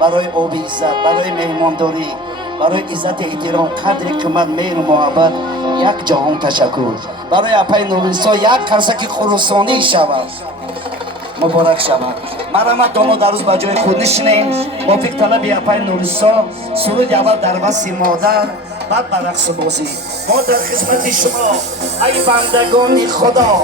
برای آب عزت، برای مهمانداری، برای عزت احترام، قدر قیمت، مهر و محبت یک جهان تشکر. برای اپای نورنسا یک قرصک خراسانی شود، مبارک شود. مرحمت دانا در روز به جای خود نشینیم. موافق طلب اپای نورنسا سرود اول در وصف مادر، بعد به رقص بازی. ما در خدمت شما ای بندگان خدا.